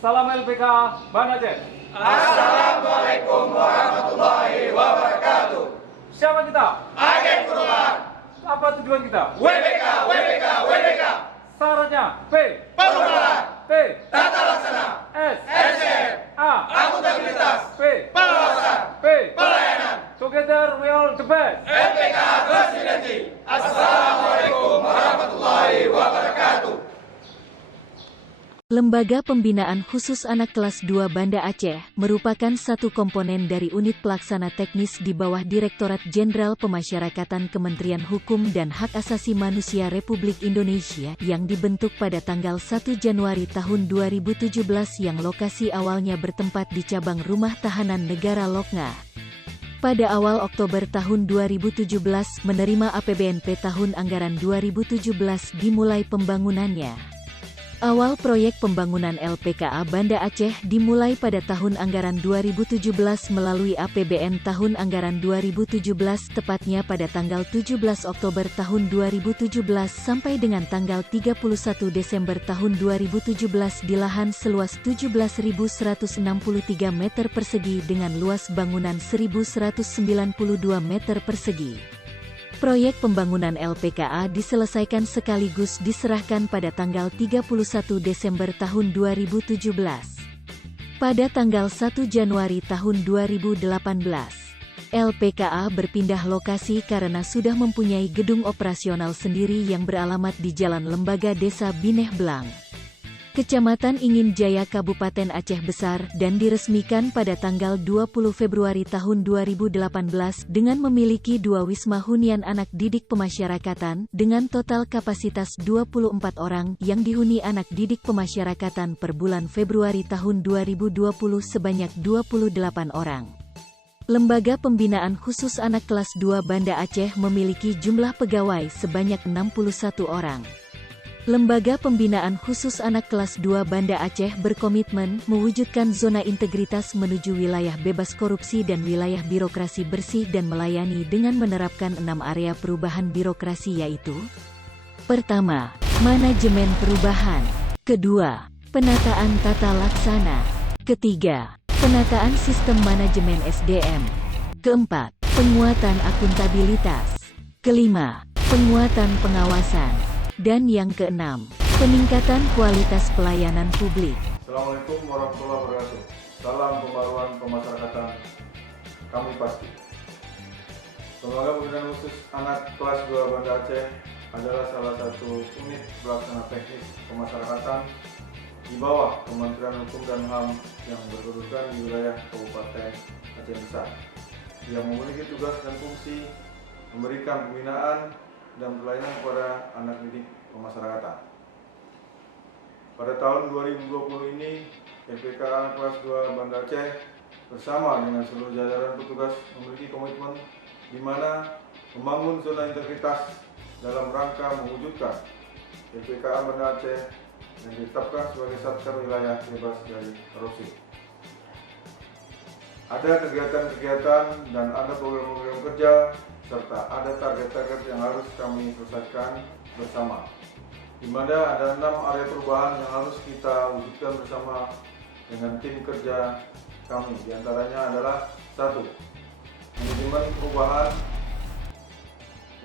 Salam LPK Banda Aceh. Assalamualaikum warahmatullahi wabarakatuh. Siapa kita? Agen perubahan. Apa tujuan kita? WBK, WBK, WBK. Syaratnya P. Perubahan. T. Tata laksana. S. SDM. A. Akuntabilitas. P. Pengawasan. P. Pelayanan. Together we all the best. LPK Presidensi. Assalamualaikum warahmatullahi wabarakatuh. Lembaga Pembinaan Khusus Anak Kelas 2 Banda Aceh merupakan satu komponen dari unit pelaksana teknis di bawah Direktorat Jenderal Pemasyarakatan Kementerian Hukum dan Hak Asasi Manusia Republik Indonesia yang dibentuk pada tanggal 1 Januari tahun 2017 yang lokasi awalnya bertempat di cabang Rumah Tahanan Negara Loknga. Pada awal Oktober tahun 2017 menerima APBNP tahun anggaran 2017 dimulai pembangunannya. Awal proyek pembangunan LPKA Banda Aceh dimulai pada tahun anggaran 2017 melalui APBN tahun anggaran 2017 tepatnya pada tanggal 17 Oktober tahun 2017 sampai dengan tanggal 31 Desember tahun 2017 di lahan seluas 17.163 meter persegi dengan luas bangunan 1.192 meter persegi. Proyek pembangunan LPKA diselesaikan sekaligus diserahkan pada tanggal 31 Desember tahun 2017. Pada tanggal 1 Januari tahun 2018, LPKA berpindah lokasi karena sudah mempunyai gedung operasional sendiri yang beralamat di Jalan Lembaga Desa Bineh Blang, Kecamatan Ingin Jaya, Kabupaten Aceh Besar dan diresmikan pada tanggal 20 Februari tahun 2018 dengan memiliki 2 wisma hunian anak didik pemasyarakatan dengan total kapasitas 24 orang yang dihuni anak didik pemasyarakatan per bulan Februari tahun 2020 sebanyak 28 orang. Lembaga Pembinaan Khusus Anak Kelas 2 Banda Aceh memiliki jumlah pegawai sebanyak 61 orang. Lembaga Pembinaan Khusus Anak Kelas 2 Banda Aceh berkomitmen mewujudkan zona integritas menuju wilayah bebas korupsi dan wilayah birokrasi bersih dan melayani dengan menerapkan 6 area perubahan birokrasi yaitu: pertama, manajemen perubahan; kedua, penataan tata laksana; ketiga, penataan sistem manajemen SDM; keempat, penguatan akuntabilitas; kelima, penguatan pengawasan; dan yang keenam, peningkatan kualitas pelayanan publik. Assalamualaikum warahmatullahi wabarakatuh. Salam pembaruan pemasyarakatan kami pasti. Lembaga Pembinaan Khusus Anak Kelas 2 Banda Aceh adalah salah satu unit pelaksana teknis pemasyarakatan di bawah Kementerian Hukum dan HAM yang berkedudukan di wilayah Kabupaten Aceh Besar, yang memiliki tugas dan fungsi memberikan pembinaan dan pelayanan kepada anak didik pemasyarakatan. Pada tahun 2020 ini, LPKA Kelas 2 Banda Aceh bersama dengan seluruh jajaran petugas memiliki komitmen di mana membangun zona integritas dalam rangka mewujudkan LPKA Banda Aceh yang ditetapkan sebagai Satker Wilayah Bebas dari Korupsi. Ada kegiatan-kegiatan dan ada program-program kerja serta ada target-target yang harus kami selesaikan bersama, di mana ada 6 area perubahan yang harus kita wujudkan bersama dengan tim kerja kami. Di antaranya adalah 1. Manajemen perubahan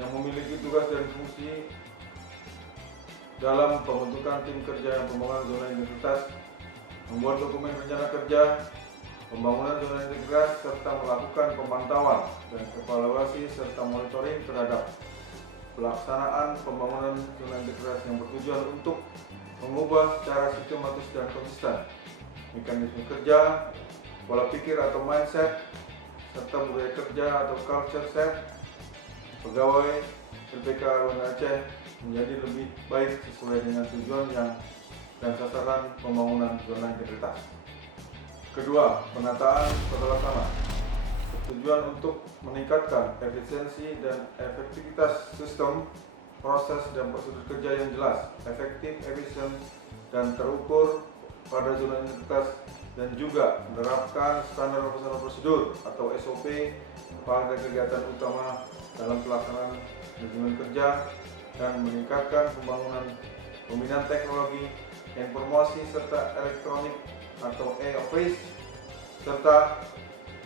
yang memiliki tugas dan fungsi dalam pembentukan tim kerja yang pembangunan zona integritas, membuat dokumen rencana kerja, pembangunan zona integritas, serta melakukan pemantauan dan evaluasi serta monitoring terhadap pelaksanaan pembangunan zona integritas yang bertujuan untuk mengubah secara sistematis dan konsisten mekanisme kerja, pola pikir atau mindset, serta budaya kerja atau culture set pegawai LPKA Banda Aceh menjadi lebih baik sesuai dengan tujuan dan sasaran pembangunan zona integritas. Kedua, penataan tata laksana bertujuan untuk meningkatkan efisiensi dan efektivitas sistem, proses dan prosedur kerja yang jelas, efektif, efisien, dan terukur pada zona integritas, dan juga menerapkan standar operasional prosedur atau SOP pada kegiatan utama dalam pelaksanaan manajemen kerja, dan meningkatkan pembinaan teknologi, informasi serta elektronik atau e-office, serta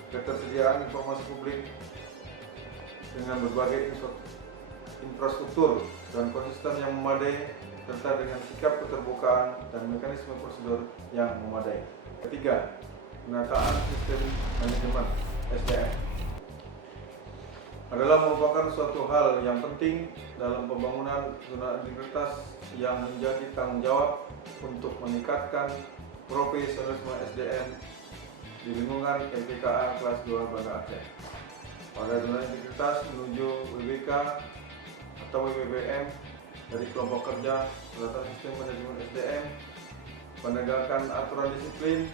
ketersediaan informasi publik dengan berbagai infrastruktur dan konsisten yang memadai, serta dengan sikap keterbukaan dan mekanisme prosedur yang memadai. Ketiga, penataan sistem manajemen SDM adalah merupakan suatu hal yang penting dalam pembangunan zona integritas yang menjadi tanggung jawab untuk meningkatkan profesionalisme SDM di lingkungan LPKA kelas 2 Banda Aceh. Pada zona integritas menuju WBK atau WBBM dari kelompok kerja penata sistem manajemen SDM, penegakan aturan disiplin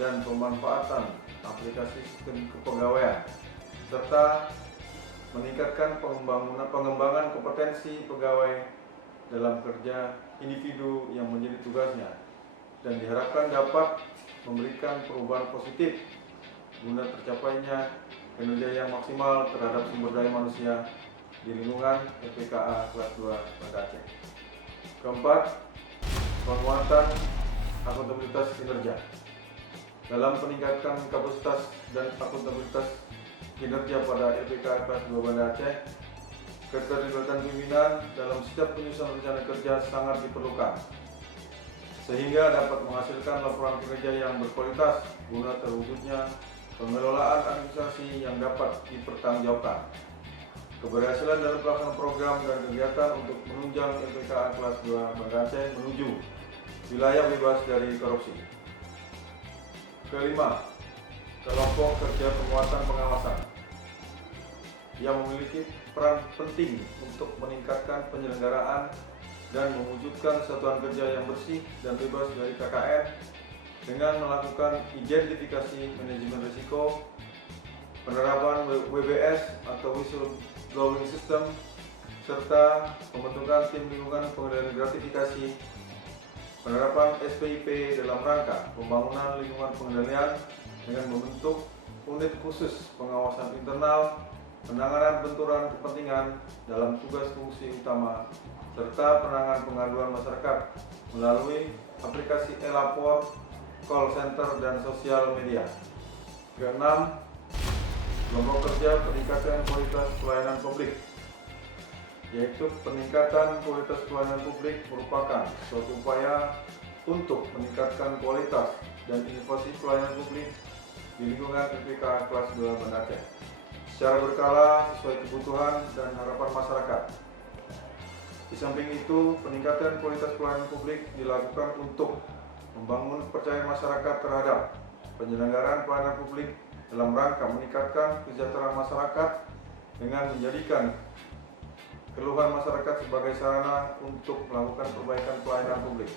dan pemanfaatan aplikasi sistem kepegawaian, serta meningkatkan pengembangan kompetensi pegawai dalam kerja individu yang menjadi tugasnya, dan diharapkan dapat memberikan perubahan positif guna tercapainya kinerja yang maksimal terhadap sumber daya manusia di lingkungan LPKA kelas 2 Banda Aceh. Keempat, penguatan akuntabilitas kinerja. Dalam peningkatan kapasitas dan akuntabilitas kinerja pada LPKA kelas 2 Banda Aceh, keterlibatan pimpinan dalam setiap penyusunan rencana kerja sangat diperlukan, sehingga dapat menghasilkan laporan kinerja yang berkualitas guna terwujudnya pengelolaan administrasi yang dapat dipertanggungjawabkan. Keberhasilan dalam pelaksanaan program dan kegiatan untuk menunjang LPKA kelas 2 Banda Aceh menuju wilayah bebas dari korupsi. Kelima, kelompok kerja penguatan pengawasan yang memiliki peran penting untuk meningkatkan penyelenggaraan dan mewujudkan satuan kerja yang bersih dan bebas dari KKN dengan melakukan identifikasi manajemen risiko, penerapan WBS atau whistleblowing system, serta pembentukan tim lingkungan pengendalian gratifikasi, penerapan SPIP dalam rangka pembangunan lingkungan pengendalian dengan membentuk unit khusus pengawasan internal, penanganan benturan kepentingan dalam tugas fungsi utama, serta penanganan pengaduan masyarakat melalui aplikasi e-lapor, call center, dan sosial media. Keenam, kelompok kerja peningkatan kualitas pelayanan publik, yaitu peningkatan kualitas pelayanan publik merupakan suatu upaya untuk meningkatkan kualitas dan inovasi pelayanan publik di lingkungan LPKA kelas 2 Banda Aceh secara berkala sesuai kebutuhan dan harapan masyarakat. Di samping itu, peningkatan kualitas pelayanan publik dilakukan untuk membangun kepercayaan masyarakat terhadap penyelenggaraan pelayanan publik dalam rangka meningkatkan kesejahteraan masyarakat dengan menjadikan keluhan masyarakat sebagai sarana untuk melakukan perbaikan pelayanan publik.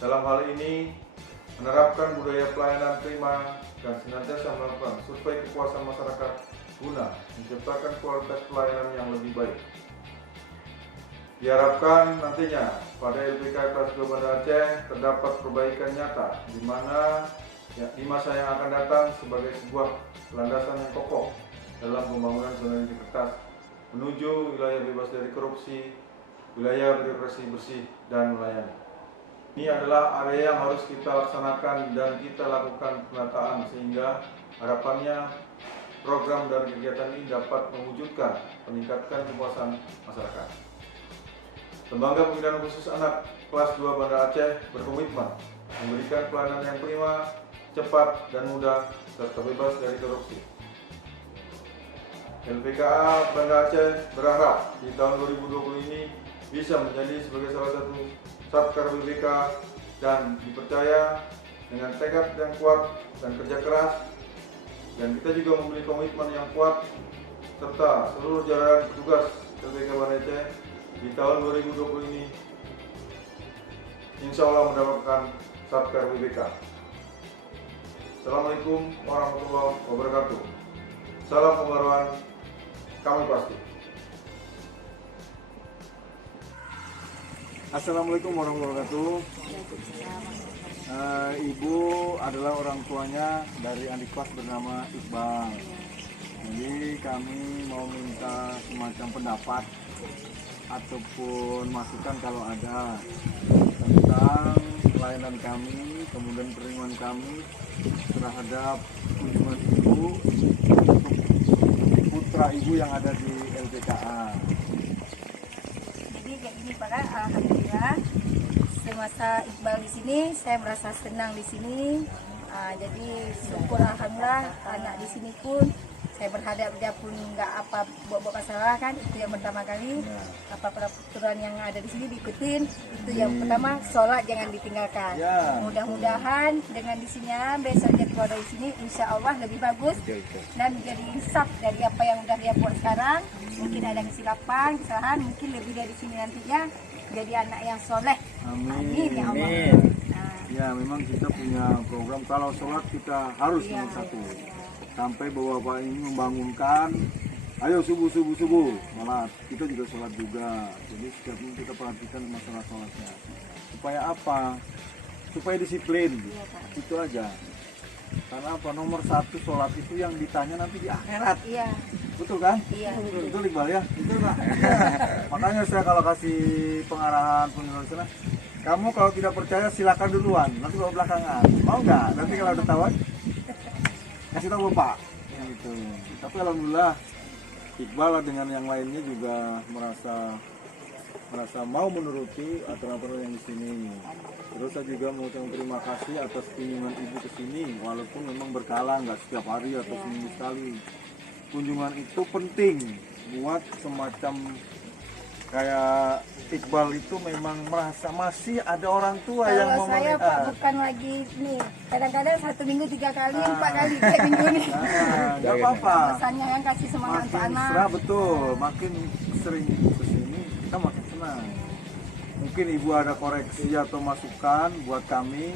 Dalam hal ini, menerapkan budaya pelayanan prima dan senantiasa melakukan survei kepuasan masyarakat guna menciptakan kualitas pelayanan yang lebih baik. Diharapkan nantinya pada LPKA kelas 2 Banda Aceh terdapat perbaikan nyata di mana di masa yang akan datang sebagai sebuah landasan yang kokoh dalam pembangunan zona integritas menuju wilayah bebas dari korupsi, wilayah birokrasi bersih dan melayani. Ini adalah area yang harus kita laksanakan dan kita lakukan penataan sehingga harapannya program dan kegiatan ini dapat mewujudkan peningkatan kepuasan masyarakat. Lembaga Pembinaan Khusus Anak kelas 2 Banda Aceh berkomitmen memberikan pelayanan yang prima, cepat dan mudah, serta bebas dari korupsi. LPKA Banda Aceh berharap di tahun 2020 ini bisa menjadi sebagai salah satu Satker WBK dan dipercaya dengan tekad yang kuat dan kerja keras, dan kita juga memiliki komitmen yang kuat serta seluruh jajaran petugas LPK Banda Aceh di tahun 2020 ini insya Allah mendapatkan Satker WBK. Assalamualaikum warahmatullahi wabarakatuh. Salam pembaruan kami pasti. Assalamualaikum warahmatullahi wabarakatuh. Ibu adalah orang tuanya dari adik kelas bernama Iqbal. Jadi kami mau minta semacam pendapat ataupun masukan kalau ada tentang pelayanan kami, kemudian penerimaan kami terhadap kunjungan ibu untuk putra ibu yang ada di LPKA. Jadi kayak gini Pak, alhamdulillah semasa Iqbal di sini saya merasa senang di sini. Jadi syukur alhamdulillah anak di sini pun saya berhadap dia pun nggak apa buat masalah kan, itu yang pertama kali. Apa peraturan yang ada di sini diikutin, itu yang pertama. Sholat jangan ditinggalkan. Mudah-mudahan dengan di sini besok dia keluar dari sini insya Allah lebih bagus dan menjadi insaf dari apa yang udah dia buat sekarang. Mungkin ada kesilapan, kesalahan, mungkin lebih dari sini nantinya jadi anak yang soleh. Amin ya Allah. Ya, memang kita punya program kalau sholat kita harus nomor satu. Sampai bapak ini membangunkan, ayo subuh, malah kita juga sholat juga. Jadi setiap ini kita perhatikan masalah sholatnya. Supaya apa? Supaya disiplin, itu aja. Karena apa? Nomor satu sholat itu yang ditanya nanti di akhirat. Iya. Betul kan? Iya. Betul Iqbal ya? Betul Pak. Makanya saya kalau kasih pengarahan penulisan, kamu kalau tidak percaya silakan duluan, nanti bawa belakangan. Mau nggak? Nanti kalau udah tahu kasih tahu Bapak. Gitu. Tapi alhamdulillah Iqbal dengan yang lainnya juga merasa mau menuruti aturan-aturan yang di sini. Terus saya juga mau terima kasih atas kunjungan ibu ke sini, walaupun memang berkala, nggak setiap hari atau seminggu sekali. Kunjungan itu penting buat semacam kayak Iqbal itu memang merasa masih ada orang tua yang Kalau mau saya melihat. Pak bukan lagi nih, kadang-kadang 1 minggu 3 kali, 4 kali kayak minggu nih. Nggak apa-apa. Pesannya kan kasih semangat untuk Makin anak. serah betul, makin sering kesini kita makin senang. Mungkin ibu ada koreksi atau masukan buat kami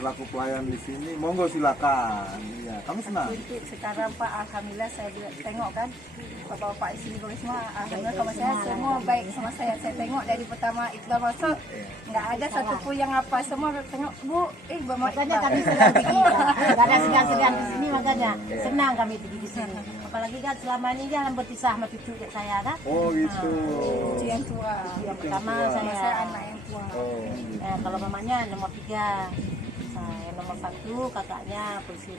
selaku pelayan di sini, monggo silakan. Iya, kami senang. Untuk sekarang Pak, alhamdulillah saya juga tengok kan bapak-bapak di sini semua, alhamdulillah kawan saya semua baik sama saya. Saya tengok dari pertama Iqbal masuk, nggak ada satupun yang apa, semua tengok Bu, makanya kami senang pergi, nggak ada segan-segan di sini, makanya senang kami pergi di sini. Apalagi kan selama ini kan berpisah sama cucu saya kan. Oh gitu. Cucu yang tua. Yang pertama Saya anak yang tua. kalau mamanya nomor 3. Yang nomor 1 kakaknya polisi,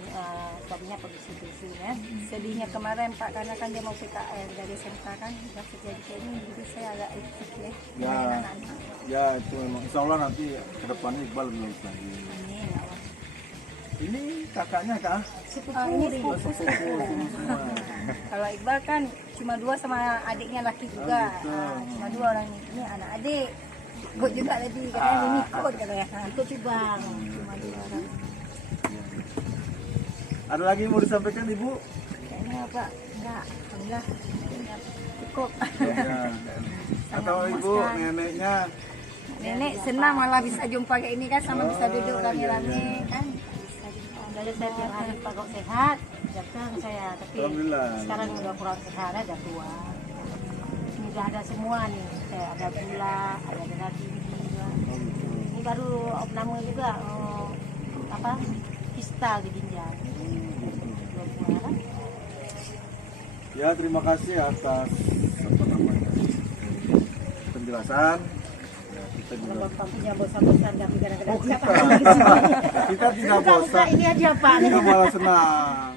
suaminya polisi ya. Sedihnya kemarin Pak, karena kan dia mau PKL dari SMK kan, udah terjadi kayak ini, jadi saya agak ikut ya. Ya, ya itu memang. Insya Allah nanti kedepannya Iqbal lebih baik lagi. Amin ya Allah. Ini kakaknya kah? Ini sepupu. Kalau Iqbal kan cuma 2 sama adiknya laki juga. Cuma 2 orang ini anak adik. Ikut juga tadi katanya ini ikut katanya. Ikut juga. Cuma 2 orang. Ada lagi yang mau disampaikan Ibu? Kayaknya Pak, enggak. Alhamdulillah. Cukup. Ya. Atau Ibu neneknya? Nenek senang malah bisa jumpa kayak ini kan, sama bisa duduk rame-rame kan. Bisa jumpa. Dari saya tiap hari pagi sehat, datang saya. Tapi Alhamdulillah. sekarang udah kurang sehat, ada tua. Ini udah ada semua nih. Saya ada gula, ada darah tinggi juga. Ini baru opname juga, apa? Kistal di ginjal. Ya, terima kasih atas apa namanya penjelasan. Ya, kita juga. Bapak punya bosan-bosan tapi kadang-kadang Oh, siapa kita, lagi di sini. kita tidak Buka-buka bosan. ini aja Pak. Kita malah senang.